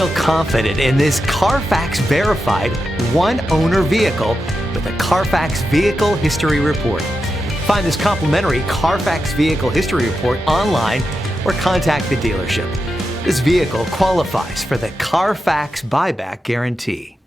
Feel confident in this Carfax-verified one-owner vehicle with a Carfax Vehicle History Report. Find this complimentary Carfax Vehicle History Report online or contact the dealership. This vehicle qualifies for the Carfax Buyback Guarantee.